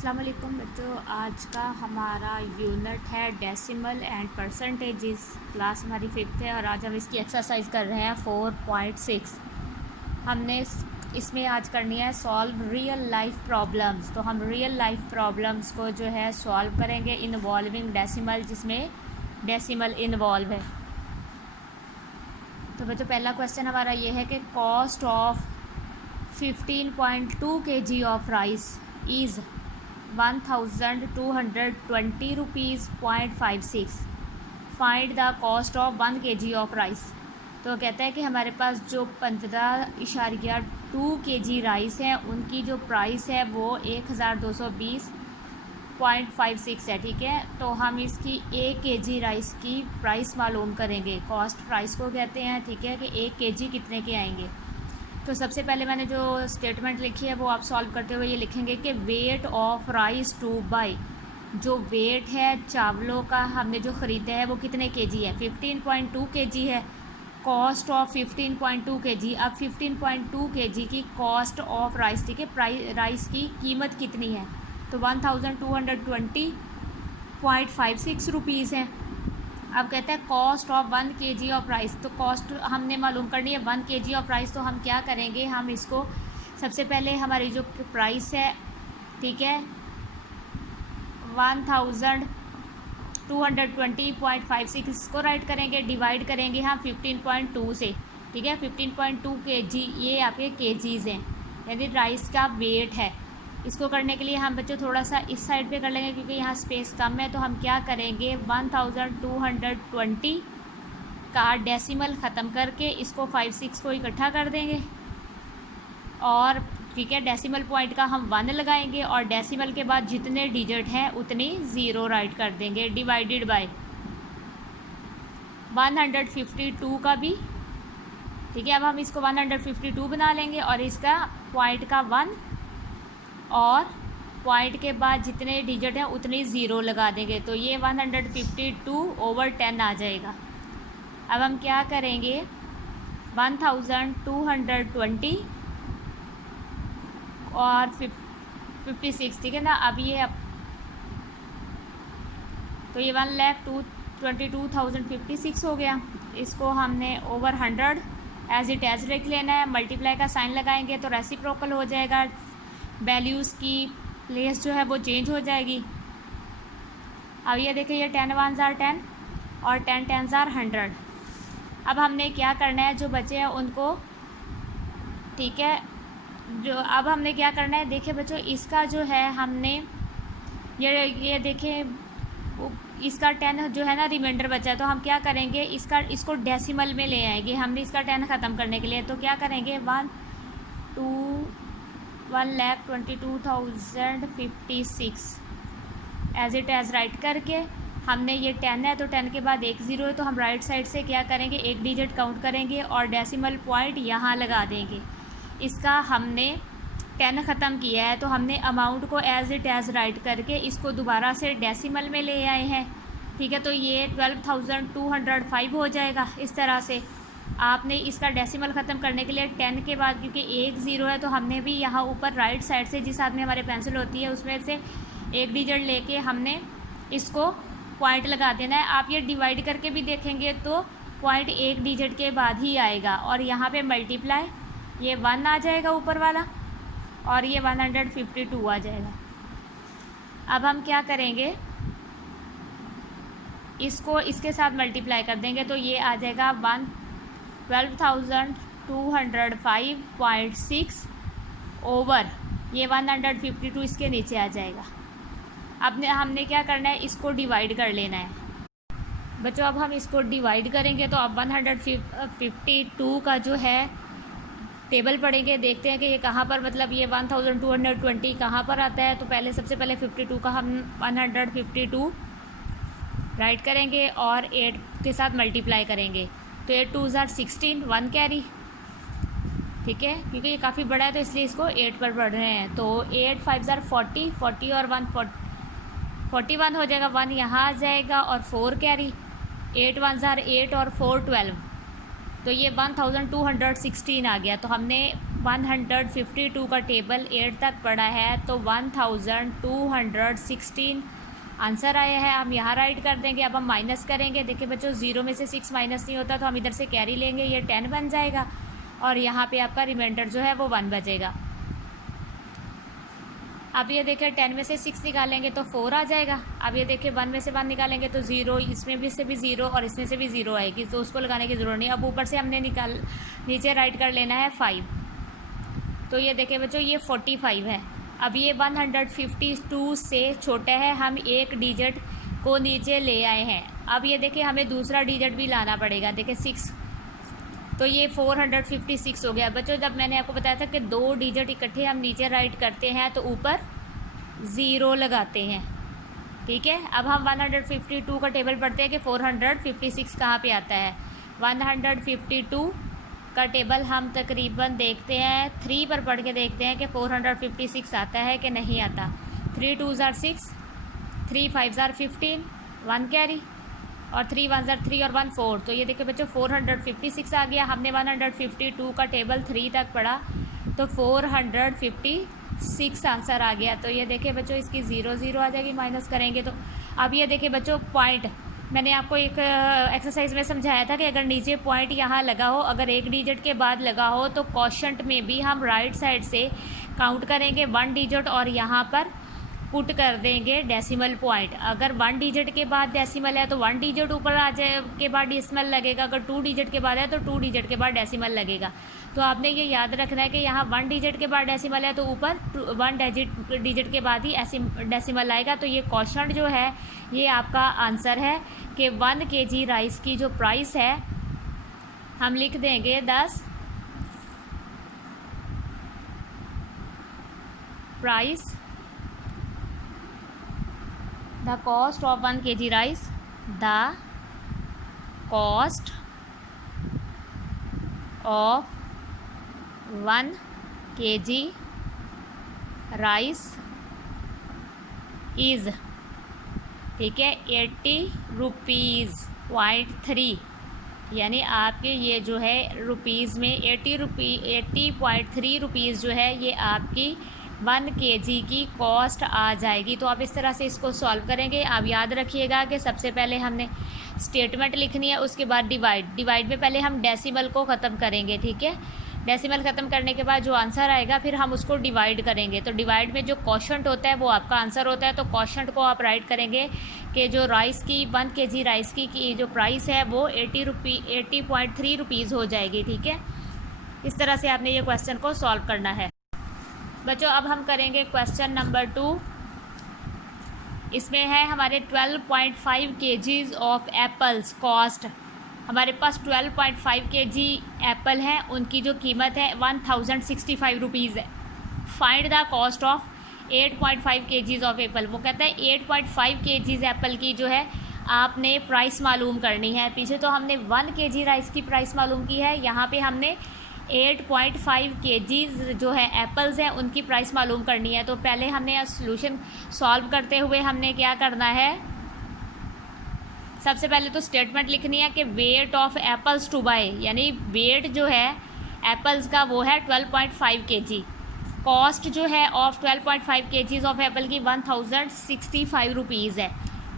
अस्सलाम वालेकुम बच्चों, आज का हमारा यूनिट है डेसिमल एंड परसेंटेजेस। क्लास हमारी 5th है और आज हम इसकी एक्सरसाइज कर रहे हैं 4.6। हमने इसमें आज करनी है सॉल्व रियल लाइफ प्रॉब्लम्स। तो हम रियल लाइफ प्रॉब्लम्स को जो है सॉल्व करेंगे इन्वॉल्विंग डेसिमल, जिसमें डेसिमल इन्वॉल्व है। तो बच्चों पहला क्वेश्चन हमारा ये है कि cost of 15.2 kg of rice is 1220 rupees .56। Find the cost of 1 kg of rice. तो कहता है कि हमारे पास जो 15.2 kg राइस है उनकी जो प्राइस है वो 1220.56 है। ठीक है, तो हम इसकी 1 kg राइस की प्राइस मालूम करेंगे। कॉस्ट प्राइस को कहते हैं। ठीक है, कि 1 kg कितने के आएंगे। तो सबसे पहले मैंने जो स्टेटमेंट लिखी है वो आप सॉल्व करते हुए ये लिखेंगे कि weight of rice two by, जो वेट है चावलों का हमने जो ख़रीदा है वो कितने केजी है, 15.2 kg है। कॉस्ट ऑफ 15.2 kg, अब 15.2 kg की कॉस्ट ऑफ राइस, ठीक है, राइस की कीमत कितनी है, तो 1220.56 रुपीज़ है। अब कहते हैं cost of 1 kg of rice. तो कॉस्ट हमने मालूम करनी है 1 kg ऑफ राइस। तो हम क्या करेंगे, हम इसको सबसे पहले हमारी जो प्राइस है, ठीक है, 1220.56 इसको राइट करेंगे, डिवाइड करेंगे हम 15.2 से। ठीक है, 15.2 kg ये आपके केजीज़ हैं, यानी राइस का वेट है। इसको करने के लिए हम बच्चों थोड़ा सा इस साइड पे कर लेंगे क्योंकि यहाँ स्पेस कम है। तो हम क्या करेंगे, 1220 का डेसिमल ख़त्म करके इसको 5-6 को इकट्ठा कर देंगे और ठीक है, डेसिमल पॉइंट का हम 1 लगाएंगे और डेसिमल के बाद जितने डिजिट हैं उतनी 0 राइट कर देंगे, डिवाइडेड बाय 152 का भी। ठीक है, अब हम इसको 152 बना लेंगे और इसका पॉइंट का 1 और पॉइंट के बाद जितने डिजिट हैं उतनी 0 लगा देंगे। तो ये 152/10 आ जाएगा। अब हम क्या करेंगे, 1220 और 56, ठीक है ना। अब ये तो ये 1,22,056 हो गया। इसको हमने ओवर 100 एज इट एज रख लेना है। मल्टीप्लाई का साइन लगाएंगे तो रेसिप्रोकल हो जाएगा, वैल्यूज़ की प्लेस जो है वो चेंज हो जाएगी। अब ये देखिए, ये 10 1s are 10 और 10 10s are 100। अब हमने क्या करना है, जो बचे हैं उनको, ठीक है, जो अब हमने क्या करना है, देखिए बच्चों, इसका जो है हमने ये देखिए इसका 10 जो है ना रिमाइंडर बचा है। तो हम क्या करेंगे, इसको डेसिमल में ले आएंगे हमने इसका 10 ख़त्म करने के लिए। तो क्या करेंगे, 1,22,056 एज इट एज राइट करके हमने ये 10 है तो 10 के बाद 1 0 है, तो हम राइट साइड से क्या करेंगे, एक डिजिट काउंट करेंगे और डेसिमल पॉइंट यहाँ लगा देंगे। इसका हमने 10 ख़त्म किया है तो हमने अमाउंट को एज इट एज राइट करके इसको दोबारा से डेसिमल में ले आए हैं। ठीक है, तो ये 12,205 हो जाएगा। इस तरह से आपने इसका डेसिमल ख़त्म करने के लिए 10 के बाद, क्योंकि 1 0 है तो हमने भी यहाँ ऊपर राइट साइड से जिस हाथ में हमारे पेंसिल होती है उसमें से एक डिजिट लेके हमने इसको पॉइंट लगा देना है। आप ये डिवाइड करके भी देखेंगे तो पॉइंट एक डिजिट के बाद ही आएगा और यहाँ पे मल्टीप्लाई ये 1 आ जाएगा ऊपर वाला और ये 152 आ जाएगा। अब हम क्या करेंगे, इसको इसके साथ मल्टीप्लाई कर देंगे तो ये आ जाएगा 12,205.6 ओवर ये 152 इसके नीचे आ जाएगा। अब हमने क्या करना है, इसको डिवाइड कर लेना है बच्चों। अब हम इसको डिवाइड करेंगे तो अब 152 का जो है टेबल पढ़ेंगे, देखते हैं कि ये कहाँ पर, मतलब ये 1220 कहाँ पर आता है। तो पहले सबसे पहले 52 का हम 152 राइट करेंगे और 8 के साथ मल्टीप्लाई करेंगे तो 8 2s are 16, 1 कैरी। ठीक है, क्योंकि ये काफ़ी बड़ा है तो इसलिए इसको 8 पर पढ़ रहे हैं। तो 8 5s are 40, 40 और 1 41 हो जाएगा, 1 यहाँ आ जाएगा और 4 कैरी। 8 1s are 8 और 4 12, तो ये 1216 आ गया। तो हमने 152 का टेबल 8 तक पढ़ा है, तो 1216 आंसर आया है। हम यहाँ राइट कर देंगे। अब हम माइनस करेंगे। देखिए बच्चों, 0 में से 6 माइनस नहीं होता, तो हम इधर से कैरी लेंगे, ये 10 बन जाएगा और यहाँ पे आपका रिमाइंडर जो है वो 1 बचेगा। अब ये देखिए 10 में से 6 निकालेंगे तो 4 आ जाएगा। अब ये देखिए 1 में से 1 निकालेंगे तो 0, इसमें भी से भी 0 और इसमें से भी 0 आएगी, तो उसको लगाने की ज़रूरत नहीं। अब ऊपर से हमने नीचे राइट कर लेना है 5। तो ये देखिए बच्चों, ये 45 है। अब ये 152 से छोटा है, हम एक डिजिट को नीचे ले आए हैं। अब ये देखिए हमें दूसरा डिजिट भी लाना पड़ेगा। देखिए 6, तो ये 456 हो गया। बच्चों, जब मैंने आपको बताया था कि 2 डिजिट इकट्ठे हम नीचे राइट करते हैं तो ऊपर 0 लगाते हैं, ठीक है। अब हम 152 का टेबल पढ़ते हैं कि 456 कहाँ पे आता है। 152 का टेबल हम तकरीबन देखते हैं 3 पर पढ़ के देखते हैं कि 456 आता है कि नहीं आता। 3 2s are 6, 3 5s are 15, 1 carry और 3 1s are 3 और 1 4। तो ये देखिए बच्चों 456 आ गया। हमने 152 का टेबल 3 तक पढ़ा, तो 456 आंसर आ गया। तो ये देखिए बच्चों, इसकी 0 0 आ जाएगी, माइनस करेंगे तो। अब ये देखिए बच्चों, पॉइंट मैंने आपको एक एक्सरसाइज में समझाया था कि अगर नीचे पॉइंट यहाँ लगा हो, अगर एक डिजिट के बाद लगा हो, तो क्वोशंट में भी हम राइट साइड से काउंट करेंगे 1 डिजिट और यहाँ पर पुट कर देंगे डेसिमल पॉइंट। अगर 1 डिजिट के बाद डेसिमल है तो 1 डिजिट ऊपर आ जाए के बाद डेसिमल लगेगा। अगर 2 डिजिट के बाद है तो 2 डिजिट के बाद डेसिमल लगेगा। तो आपने ये याद रखना है कि यहाँ 1 डिजिट के बाद डेसिमल है तो ऊपर 1 डिजिट के बाद ही डेसिमल आएगा। तो ये क्वोशंट जो है ये आपका आंसर है कि 1 kg राइस की जो प्राइस है हम लिख देंगे 10 price the cost of 1 kg rice, the cost of 1 kg rice is, ठीक है, 80.3, यानी आपके ये जो है रुपीज़ में 80.3 रुपीज़ जो है ये आपकी 1 kg की कॉस्ट आ जाएगी। तो आप इस तरह से इसको सॉल्व करेंगे। आप याद रखिएगा कि सबसे पहले हमने स्टेटमेंट लिखनी है, उसके बाद डिवाइड में पहले हम डेसिमल को ख़त्म करेंगे, ठीक है। डेसिमल ख़त्म करने के बाद जो आंसर आएगा फिर हम उसको डिवाइड करेंगे। तो डिवाइड में जो क्वोशंट होता है वो आपका आंसर होता है। तो क्वोशंट को आप राइट करेंगे कि जो राइस की 1 kg राइस की जो प्राइस है वो 80.3 रुपीज़ हो जाएगी, ठीक है। इस तरह से आपने ये क्वेश्चन को सॉल्व करना है। बच्चों, अब हम करेंगे क्वेश्चन नंबर 2। इसमें है हमारे 12.5 kgs ऑफ एप्पल्स कॉस्ट। हमारे पास 12.5 kg एप्पल हैं, उनकी जो कीमत है 1065 रुपीज़ है। Find the cost of 8.5 kgs of Apple. वो कहता है 8.5 kgs एप्पल की जो है आपने प्राइस मालूम करनी है। पीछे तो हमने 1 kg राइस की प्राइस मालूम की है, यहाँ पे हमने 8.5 kgs जो है एप्पल्स हैं उनकी प्राइस मालूम करनी है। तो पहले हमने सॉल्यूशन सॉल्व करते हुए हमने क्या करना है, सबसे पहले तो स्टेटमेंट लिखनी है कि weight of apples to buy, यानी वेट जो है एप्पल्स का वो है 12.5 kg। कॉस्ट जो है ऑफ 12.5 kgs ऑफ एप्पल की 1065 रुपीज़ है,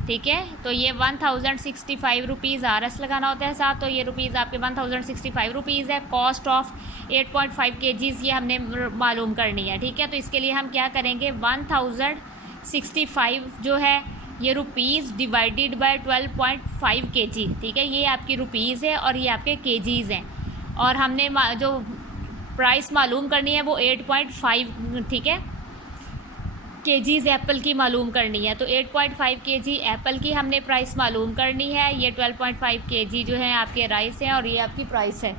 ठीक है। तो ये 1065 रुपीज़ RS लगाना होता है साथ, तो ये रुपीज़ आपके 1065 रुपीज़ है। कॉस्ट ऑफ 8.5 kgs ये हमने मालूम करनी है, ठीक है। तो इसके लिए हम क्या करेंगे, 1065 जो है ये रुपीज़ डिवाइडेड बाय 12.5 kg, ठीक है। ये आपकी रुपीज़ है और ये आपके kgs हैं, और हमने जो प्राइस मालूम करनी है वो 8.5, ठीक है, kgs एप्पल की मालूम करनी है। तो 8.5 kg एप्पल की हमने प्राइस मालूम करनी है। ये 12.5 kg जो है आपके राइस हैं और ये आपकी प्राइस है।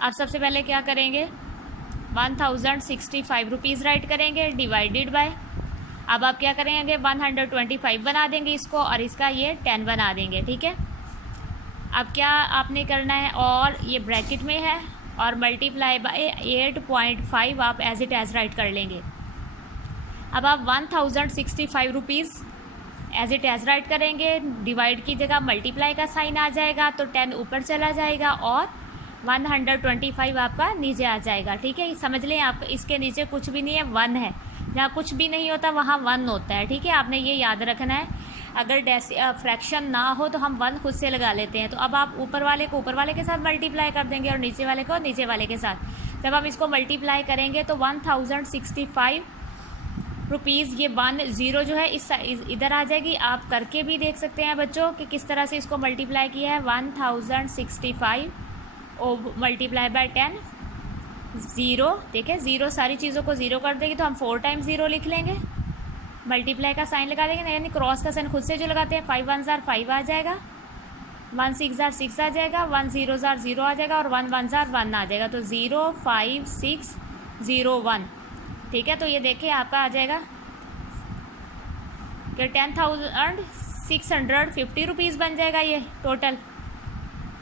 अब सबसे पहले क्या करेंगे, 1065 रुपीज़ राइट करेंगे डिवाइडेड बाय, अब आप क्या करेंगे 125 बना देंगे इसको, और इसका ये 10 बना देंगे, ठीक है। अब क्या आपने करना है, और ये ब्रैकेट में है और मल्टीप्लाई बाय 8.5 आप एज इट एज राइट कर लेंगे। अब आप 1065 rupees as it as write करेंगे, डिवाइड की जगह मल्टीप्लाई का साइन आ जाएगा, तो 10 ऊपर चला जाएगा और 125 आपका नीचे आ जाएगा। ठीक है, समझ लें आप, इसके नीचे कुछ भी नहीं है, 1 है। जहाँ कुछ भी नहीं होता वहाँ 1 होता है। ठीक है, आपने ये याद रखना है। अगर फ्रैक्शन ना हो तो हम 1 खुद से लगा लेते हैं। तो अब आप ऊपर वाले को ऊपर वाले के साथ मल्टीप्लाई कर देंगे और नीचे वाले को नीचे वाले के साथ। जब हम इसको मल्टीप्लाई करेंगे तो 1065 रुपीज़, ये 10 जो है इस इधर आ जाएगी। आप करके भी देख सकते हैं बच्चों कि किस तरह से इसको मल्टीप्लाई किया है। 1065 और मल्टीप्लाई बाय 10, 0। देखें, 0 सारी चीज़ों को 0 कर देगी, तो हम 4 टाइम्स 0 लिख लेंगे, मल्टीप्लाई का साइन लगा देंगे, यानी क्रॉस का साइन खुद से जो लगाते हैं। 5 1 जार 5 आ जाएगा, 1 6 जार 6 आ जाएगा, 1 0 जार 0 आ जाएगा और 1 1 जार 1 आ जाएगा। तो 0 5 6 0 1। ठीक है, तो ये देखिए आपका आ जाएगा कि 10,650 रुपीज़ बन जाएगा ये टोटल।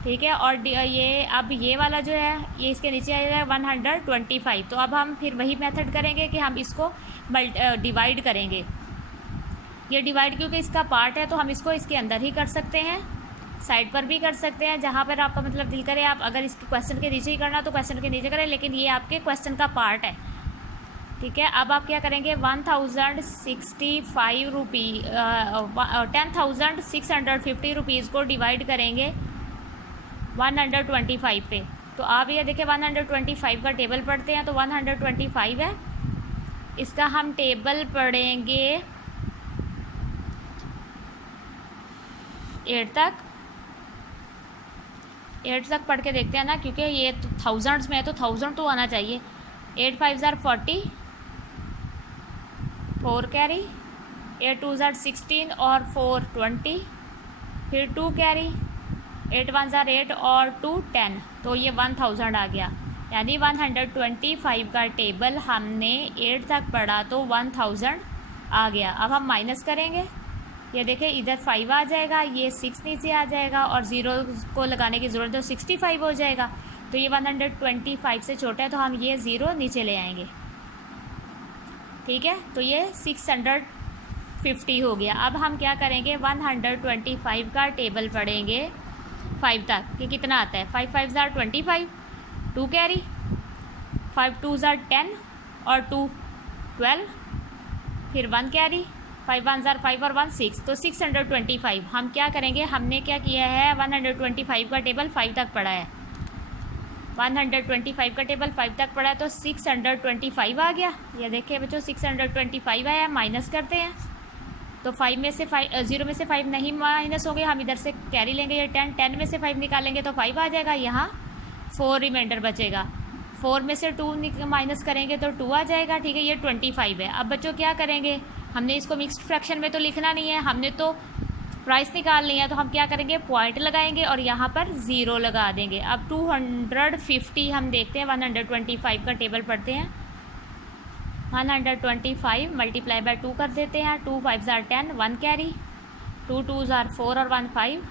ठीक है, और ये अब ये वाला जो है ये इसके नीचे आ जाएगा 125। तो अब हम फिर वही मेथड करेंगे कि हम इसको डिवाइड करेंगे। ये डिवाइड क्योंकि इसका पार्ट है तो हम इसको इसके अंदर ही कर सकते हैं, साइड पर भी कर सकते हैं, जहाँ पर आपका मतलब दिल करे। आप अगर इसके क्वेश्चन के नीचे ही करना तो क्वेश्चन के नीचे करें, लेकिन ये आपके क्वेश्चन का पार्ट है। ठीक है, अब आप क्या करेंगे, 1065 रुपीज़ 10,650 रुपीज़ को डिवाइड करेंगे 125 पे। तो आप ये देखिए 125 का टेबल पढ़ते हैं, तो 125 है, इसका हम टेबल पढ़ेंगे 8 तक। 8 तक पढ़ के देखते हैं ना, क्योंकि ये तो थाउजेंड्स में है तो 1000 तो आना चाहिए। 8 5 जार 40, 4 कैरी, 8 2 जार 16 और 4 20, फिर 2 कैरी, 8 1 जार 8 और 2 10। तो ये 1000 आ गया, यानी 125 का टेबल हमने 8 तक पढ़ा तो 1000 आ गया। अब हम माइनस करेंगे, ये देखें इधर 5 आ जाएगा, ये 6 नीचे आ जाएगा और 0 को लगाने की ज़रूरत है, तो 65 हो जाएगा। तो ये 125 से छोटा है तो हम ये 0 नीचे ले आएंगे। ठीक है, तो ये 650 हो गया। अब हम क्या करेंगे, 125 का टेबल पढ़ेंगे 5 तक कि कितना आता है। 5 5 जार 25, 2 कैरी, 5 2 जार 10 और 2 12, फिर 1 कैरी, 5 1 जार 5 और 1 6। तो 625 हम क्या करेंगे, हमने क्या किया है, 125 का टेबल 5 तक पढ़ा है। 125 का टेबल 5 तक पढ़ा है तो 625 आ गया। ये देखिए बच्चों 625 आया, माइनस करते हैं। तो 5 में से 0 में से 5 नहीं माइनस हो गए, हम इधर से कैरी लेंगे, ये 10 में से 5 निकालेंगे तो 5 आ जाएगा, यहाँ 4 रिमाइंडर बचेगा। 4 में से 2 माइनस करेंगे तो 2 आ जाएगा। ठीक है, ये 25 है। अब बच्चों क्या करेंगे, हमने इसको मिक्स्ड फ्रैक्शन में तो लिखना नहीं है, हमने तो प्राइस निकालनी है। तो हम क्या करेंगे, पॉइंट लगाएंगे और यहाँ पर 0 लगा देंगे। अब 250 हम देखते हैं, 125 का टेबल पढ़ते हैं। 125 मल्टीप्लाई बाय 2 कर देते हैं। 2 5 जार 10, 1 कैरी, 2 2 जार 4 और 1 5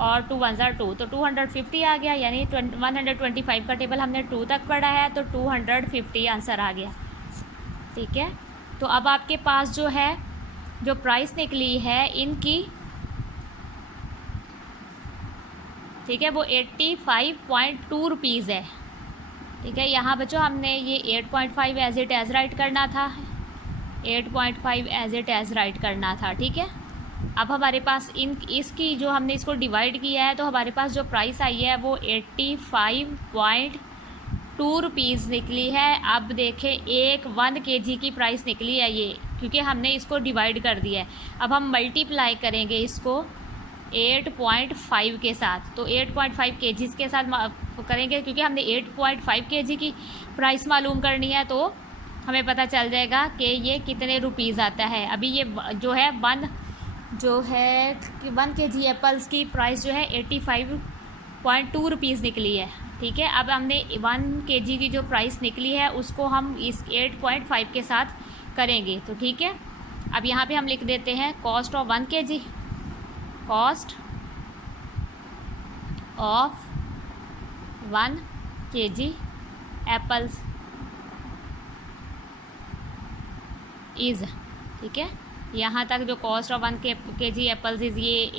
और 2 1 जार 2। तो 250 आ गया, यानी 125 का टेबल हमने 2 तक पढ़ा है तो 250 आंसर आ गया। ठीक है, तो अब आपके पास जो है जो प्राइस निकली है इनकी, ठीक है, वो 85.2 रुपीज़ है। ठीक है, यहाँ बच्चों हमने ये 8.5 एज इट एज राइट करना था, 8.5 एज इट एज राइट करना था। ठीक है, अब हमारे पास इसकी जो हमने इसको डिवाइड किया है तो हमारे पास जो प्राइस आई है वो 85.2 रुपीज़ निकली है। अब देखें 1 kg की प्राइस निकली है ये, क्योंकि हमने इसको डिवाइड कर दिया है। अब हम मल्टीप्लाई करेंगे इसको 8.5 के साथ, तो 8.5 kg के साथ करेंगे, क्योंकि हमने 8.5 kg की प्राइस मालूम करनी है तो हमें पता चल जाएगा कि ये कितने रुपीज़ आता है। अभी ये जो है 1 kg एप्पल्स की प्राइस जो है 85.2 रुपीज़ निकली है। ठीक है, अब हमने 1 kg की जो प्राइस निकली है उसको हम इस 8.5 के साथ करेंगे। तो ठीक है, अब यहाँ पे हम लिख देते हैं cost of 1 kg, cost of 1 kg apples is, ठीक है, यहाँ तक जो cost of 1 kg apples is ये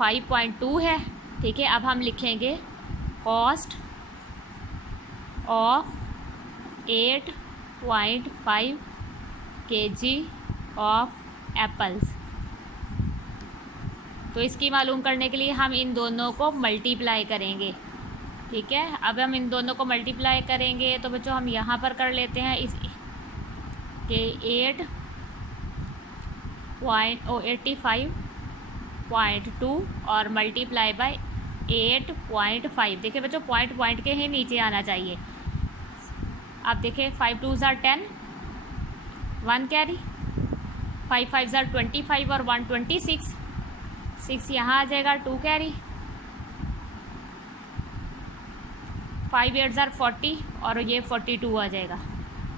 85.2 है। ठीक है, अब हम लिखेंगे cost of 8.5 kg of apples. तो इसकी मालूम करने के लिए हम इन दोनों को मल्टीप्लाई करेंगे। ठीक है, अब हम इन दोनों को मल्टीप्लाई करेंगे तो बच्चों हम यहाँ पर कर लेते हैं इस के 85.2 और मल्टीप्लाई बाय 8.5। देखिए बच्चों पॉइंट के ही नीचे आना चाहिए। आप देखिए 5 2 ज़ार 10, 1 कैरी, 5 5 ज़ार 25 और 1 26, 6 यहाँ आ जाएगा, 2 कैरी, 5 8 ज़ार 40 और ये 42 आ जाएगा।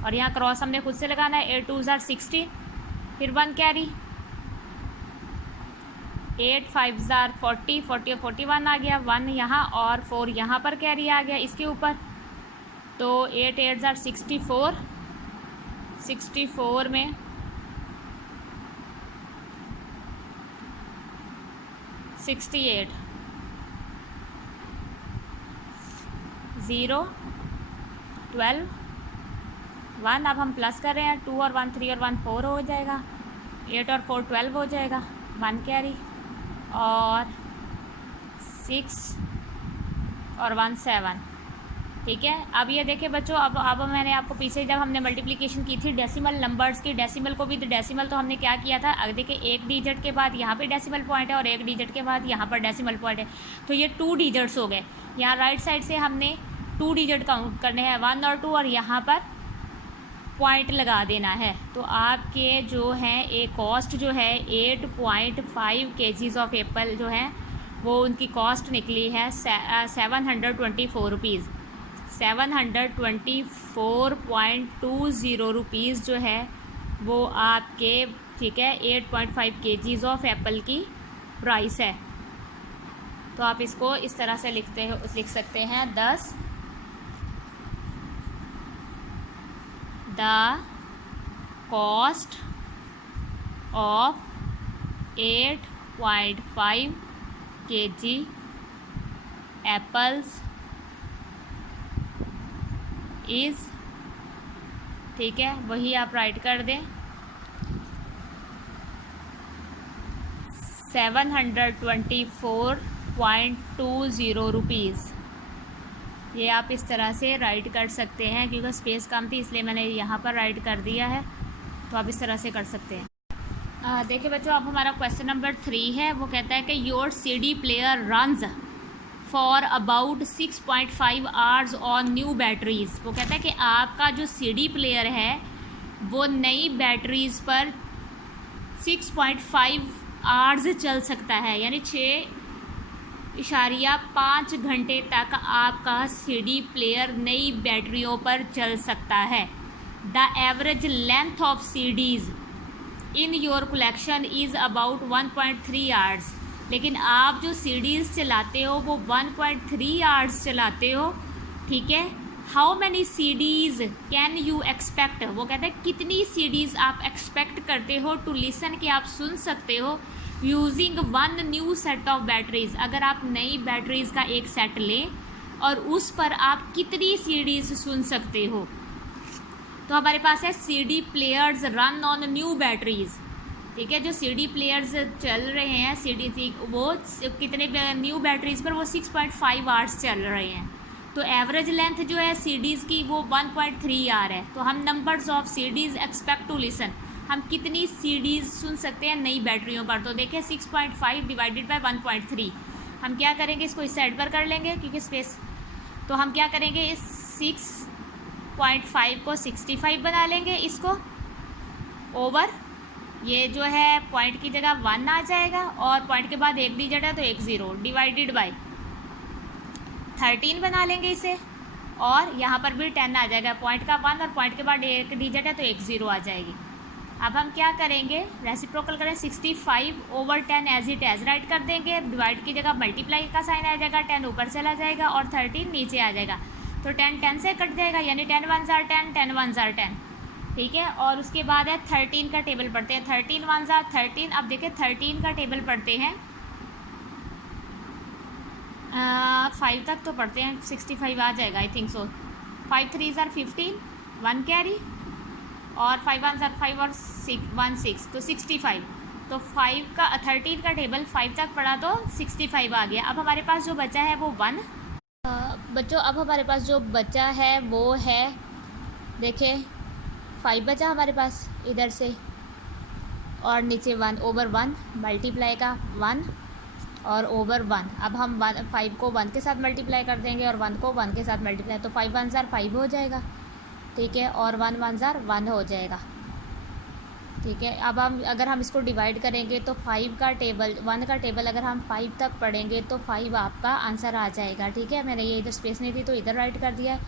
और यहाँ क्रॉस हमने खुद से लगाना है, 8 2 ज़ार 16, फिर 1 कैरी, 8 5 ज़ार 40 40 और 41 आ गया, 1 यहाँ और 4 यहाँ पर कैरी आ गया इसके ऊपर। तो 8 8 ज़ार 64, 64 में 68, 0 12 1। अब हम प्लस कर रहे हैं, 2 और 1 3 और 1 4 हो जाएगा, 8 और 4 12 हो जाएगा, 1 कैरी और 6 और 1 7। ठीक है, अब ये देखिए बच्चों, अब मैंने आपको पीछे जब हमने मल्टीप्लिकेशन की थी डेसिमल नंबर्स की, डेसिमल को भी तो डेसिमल तो हमने क्या किया था, अब देखिए एक डिजिट के बाद यहाँ पे डेसिमल पॉइंट है और एक डिजिट के बाद यहाँ पर डेसिमल पॉइंट है, तो ये 2 डिजिट्स हो गए। यहाँ राइट साइड से हमने 2 डिजिट काउंट करने हैं, 1 और 2, और यहाँ पर पॉइंट लगा देना है। तो आपके जो हैं एक कॉस्ट जो है 8.5 kgs ऑफ एप्पल जो है वो उनकी कॉस्ट निकली है 724 रुपीज़, 724.20 रुपीज़ जो है वो आपके, ठीक है, 8.5 kgs ऑफ एप्पल की प्राइस है। तो आप इसको इस तरह से लिख सकते हैं, the cost of 8.5 kg apples is, ठीक है, वही आप राइट कर दें, 724.20 रुपीज़। ये आप इस तरह से राइट कर सकते हैं, क्योंकि स्पेस कम थी इसलिए मैंने यहाँ पर राइट कर दिया है। तो आप इस तरह से कर सकते हैं। देखिए बच्चों, अब हमारा क्वेश्चन नंबर 3 है, वो कहता है कि your CD player runs for about 6.5 hours on new batteries. वो कहता है कि आपका जो CD प्लेयर है वो नई बैटरीज़ पर 6.5 आवर्स चल सकता है, यानी 6.5 घंटे तक आपका CD प्लेयर नई बैटरियों पर चल सकता है। The average length of CDs in your collection is about 1.3 hours. लेकिन आप जो CDs चलाते हो वो 1.3 आवर्स चलाते हो, ठीक है। How many CDs can you expect, वो कहते हैं कितनी CDs आप एक्सपेक्ट करते हो टू लिसन, कि आप सुन सकते हो using 1 new set of batteries. अगर आप नई बैटरीज़ का एक सेट लें और उस पर आप कितनी CDs सुन सकते हो। तो हमारे पास है CD players run on new batteries, ठीक है। जो CD प्लेयर्स चल रहे हैं CD वो कितने न्यू बैटरीज़ पर, वो 6.5 आवर्स चल रहे हैं। तो एवरेज लेंथ जो है CDs की वो 1.3 आवर है। तो हम numbers of CDs expect to listen, हम कितनी CDs सुन सकते हैं नई बैटरियों पर। तो देखिए 6.5 डिवाइडेड बाय 1.3, हम क्या करेंगे, इसको इस साइड पर कर लेंगे क्योंकि स्पेस। तो हम क्या करेंगे, इस 6.5 को 65 बना लेंगे, इसको ओवर, ये जो है पॉइंट की जगह 1 आ जाएगा और पॉइंट के बाद एक डिजिट है तो एक 0, डिवाइडेड बाय 13 बना लेंगे इसे, और यहाँ पर भी 10 आ जाएगा, पॉइंट का 1 और पॉइंट के बाद एक डिजिट है तो एक 0 आ जाएगी। अब हम क्या करेंगे, रेसिप्रोकल करें, 65/10 एज इट एज राइट कर देंगे, डिवाइड की जगह मल्टीप्लाई का साइन आ जाएगा, 10 ऊपर चला जाएगा और 13 नीचे आ जाएगा। तो 10 10 से कट जाएगा, यानी 10 1 ज़ार 10, 10 1 ज़ार 10, ठीक है। और उसके बाद है 13 का टेबल पढ़ते हैं। 13 वन ज़ा 13। अब देखिए 13 का टेबल पढ़ते हैं, 5 तक तो पढ़ते हैं, 65 आ जाएगा I think so. 5 3 tsar 15, 1 carry, और 5 1 ज़ार 5 और 6 तो 65। तो 13 का टेबल 5 तक पढ़ा तो 65 आ गया। अब हमारे पास जो बचा है वो 1। बच्चों अब हमारे पास जो बचा है वो है, देखें 5 बचा हमारे पास इधर से, और नीचे 1/1 मल्टीप्लाई का 1 और ओवर 1। अब हम 5 को 1 के साथ मल्टीप्लाई कर देंगे और 1 को 1 के साथ मल्टीप्लाई, तो 5 1 ज़ार 5 हो जाएगा, ठीक है, और 1 1 ज़ार 1 हो जाएगा, ठीक है। अब हम अगर हम इसको डिवाइड करेंगे तो 5 का टेबल 1 का टेबल अगर हम 5 तक पढ़ेंगे तो 5 आपका आंसर आ जाएगा, ठीक है। मैंने ये इधर स्पेस नहीं थी तो इधर राइट कर दिया है,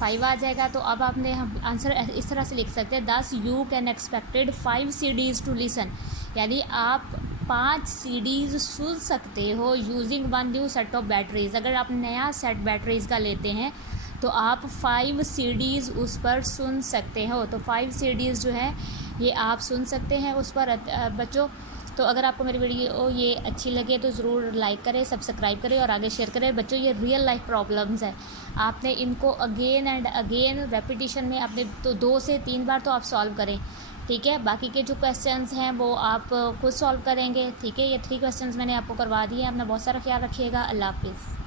5 आ जाएगा। तो अब आपने हम आंसर इस तरह से लिख सकते हैं, 10 you can expected 5 CDs to listen, यानी आप 5 CDs सुन सकते हो using 1 new set of batteries. अगर आप नया सेट बैटरीज़ का लेते हैं तो आप 5 CDs उस पर सुन सकते हो। तो 5 CDs जो है ये आप सुन सकते हैं उस पर। बच्चों तो अगर आपको मेरी वीडियो ये अच्छी लगे तो ज़रूर लाइक करें, सब्सक्राइब करें और आगे शेयर करें। बच्चों ये रियल लाइफ प्रॉब्लम्स है, आपने इनको अगेन एंड अगेन रेपिटिशन में आपने तो 2 से 3 बार तो आप सॉल्व करें, ठीक है। बाकी के जो क्वेश्चंस हैं वो आप खुद सॉल्व करेंगे, ठीक है। ये 3 क्वेश्चंस मैंने आपको करवा दिए हैं। अपना बहुत सारा ख्याल रखिएगा। अल्लाह हाफिज़।